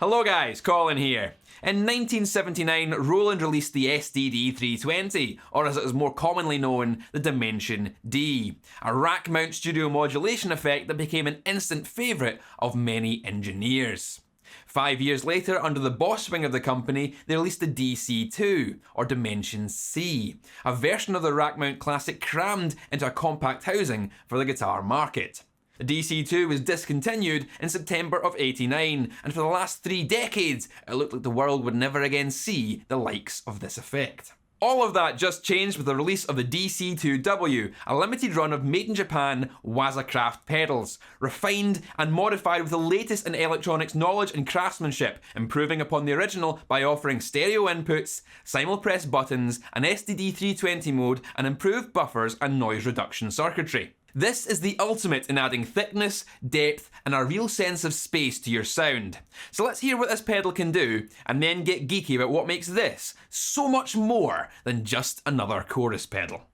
Hello guys, Colin here. In 1979, Roland released the SDD-320, or as it is more commonly known, the Dimension D, a rack-mount studio modulation effect that became an instant favourite of many engineers. 5 years later, under the boss wing of the company, they released the DC-2, or Dimension C, a version of the rack-mount classic crammed into a compact housing for the guitar market. The DC-2 was discontinued in September of '89, and for the last 3 decades, it looked like the world would never again see the likes of this effect. All of that just changed with the release of the DC-2W, a limited run of made-in-Japan Waza craft pedals, refined and modified with the latest in electronics knowledge and craftsmanship, improving upon the original by offering stereo inputs, simul-press buttons, an SDD-320 mode, and improved buffers and noise reduction circuitry. This is the ultimate in adding thickness, depth, and a real sense of space to your sound. So let's hear what this pedal can do, and then get geeky about what makes this so much more than just another chorus pedal.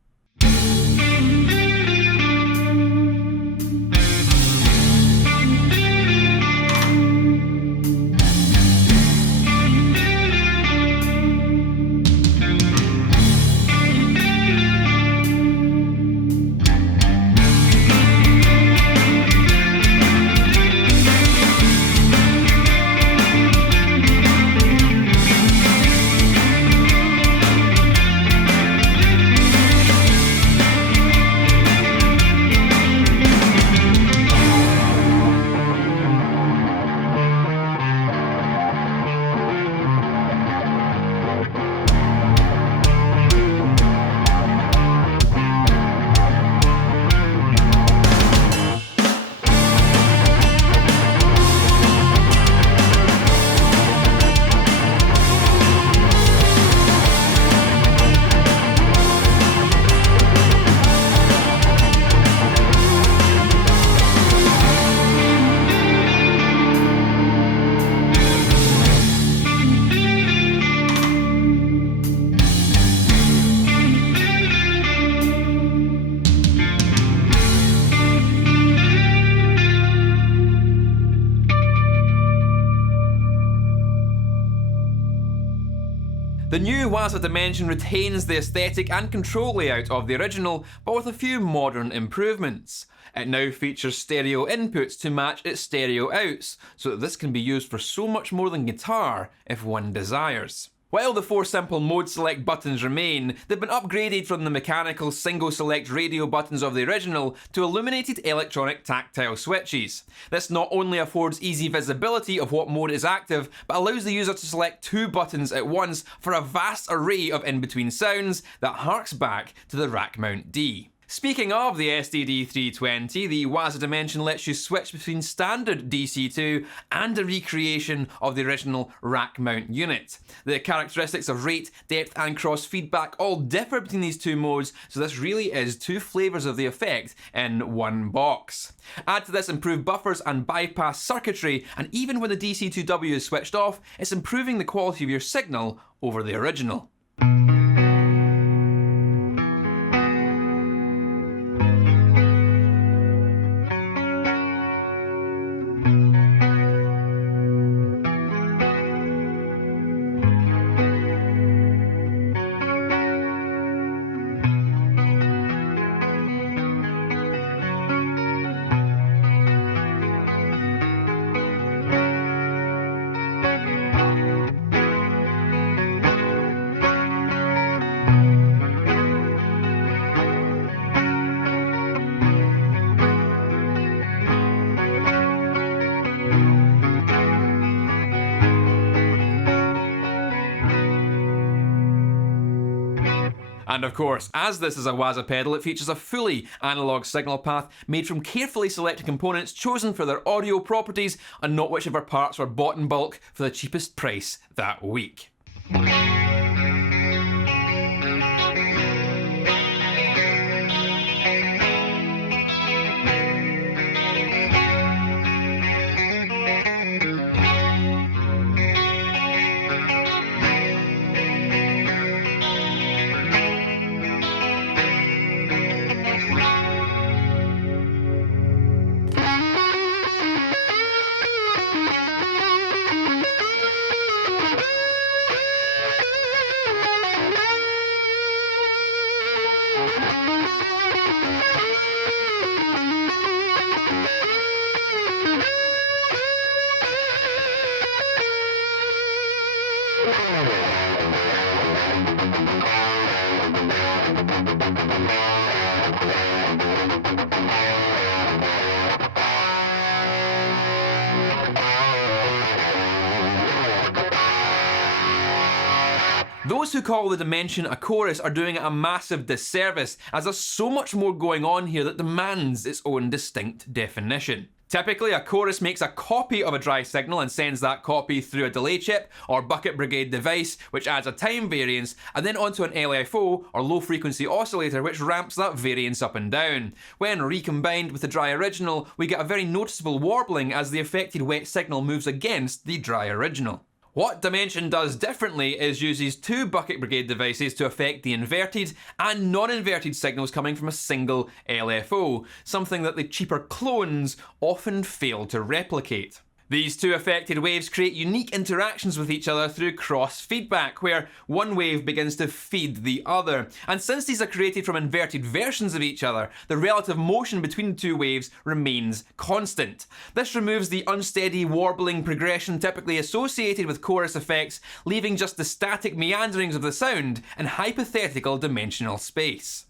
The new Waza Dimension retains the aesthetic and control layout of the original, but with a few modern improvements. It now features stereo inputs to match its stereo outs, so that this can be used for so much more than guitar if one desires. While the 4 simple mode select buttons remain, they've been upgraded from the mechanical single select radio buttons of the original to illuminated electronic tactile switches. This not only affords easy visibility of what mode is active, but allows the user to select 2 buttons at once for a vast array of in-between sounds that harks back to the rack mount D. Speaking of the SDD-320, the Waza Dimension lets you switch between standard DC-2 and a recreation of the original rack mount unit. The characteristics of rate, depth and cross feedback all differ between these 2 modes, so this really is 2 flavours of the effect in one box. Add to this improved buffers and bypass circuitry, and even when the DC-2W is switched off, it's improving the quality of your signal over the original. And of course, as this is a Waza pedal, it features a fully analog signal path made from carefully selected components chosen for their audio properties and not whichever parts were bought in bulk for the cheapest price that week. Those who call the dimension a chorus are doing it a massive disservice, as there's so much more going on here that demands its own distinct definition. Typically, a chorus makes a copy of a dry signal and sends that copy through a delay chip or bucket brigade device, which adds a time variance, and then onto an LFO or low frequency oscillator, which ramps that variance up and down. When recombined with the dry original, we get a very noticeable warbling as the affected wet signal moves against the dry original. What Dimension does differently is uses two bucket brigade devices to affect the inverted and non-inverted signals coming from a single LFO, something that the cheaper clones often fail to replicate. These two affected waves create unique interactions with each other through cross-feedback, where one wave begins to feed the other. And since these are created from inverted versions of each other, the relative motion between the two waves remains constant. This removes the unsteady warbling progression typically associated with chorus effects, leaving just the static meanderings of the sound in hypothetical dimensional space.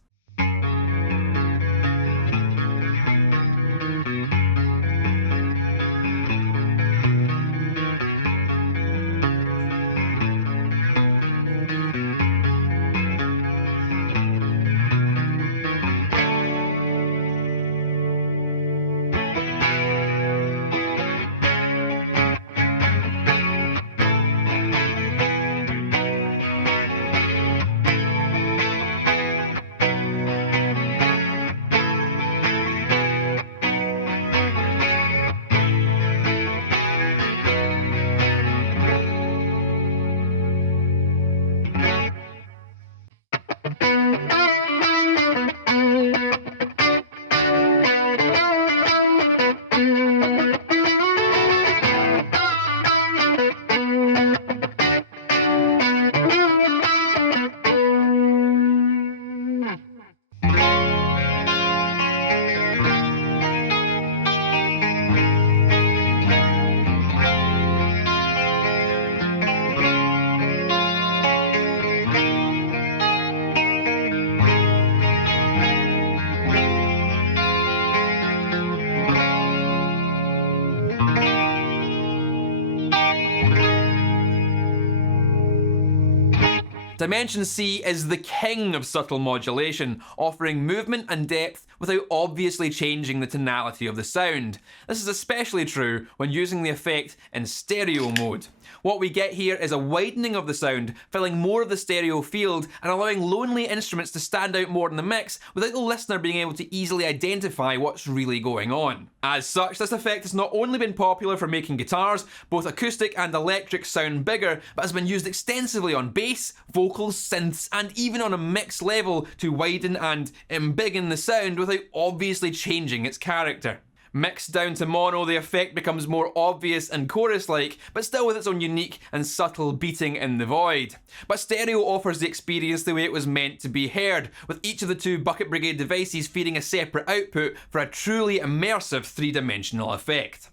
Dimension C is the king of subtle modulation, offering movement and depth without obviously changing the tonality of the sound. This is especially true when using the effect in stereo mode. What we get here is a widening of the sound, filling more of the stereo field and allowing lonely instruments to stand out more in the mix without the listener being able to easily identify what's really going on. As such, this effect has not only been popular for making guitars, both acoustic and electric, sound bigger, but has been used extensively on bass, vocals, synths, and even on a mix level to widen and embiggen the sound without obviously changing its character. Mixed down to mono, the effect becomes more obvious and chorus-like, but still with its own unique and subtle beating in the void. But stereo offers the experience the way it was meant to be heard, with each of the two Bucket Brigade devices feeding a separate output for a truly immersive three-dimensional effect.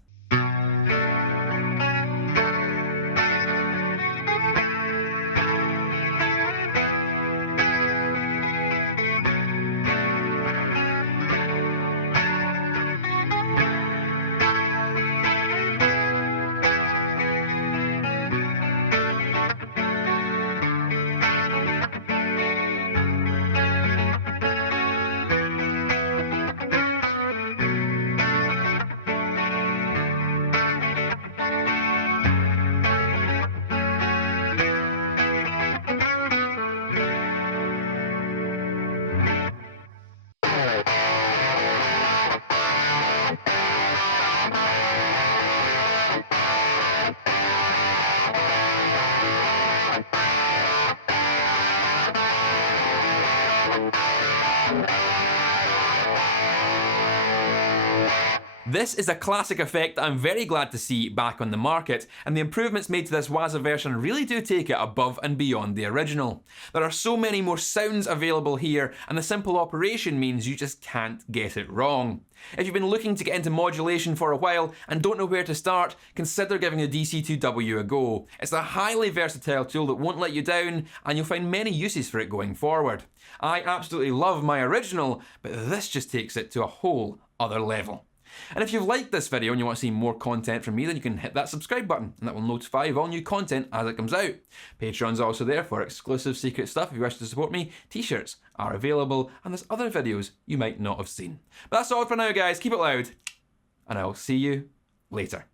This is a classic effect that I'm very glad to see back on the market, and the improvements made to this Waza version really do take it above and beyond the original. There are so many more sounds available here, and the simple operation means you just can't get it wrong. If you've been looking to get into modulation for a while and don't know where to start, consider giving the DC-2W a go. It's a highly versatile tool that won't let you down, and you'll find many uses for it going forward. I absolutely love my original, but this just takes it to a whole other level. And if you've liked this video and you want to see more content from me, then you can hit that subscribe button and that will notify you of all new content as it comes out. Patreon's also there for exclusive secret stuff if you wish to support me. T-shirts are available and there's other videos you might not have seen. But that's all for now, guys. Keep it loud and I'll see you later.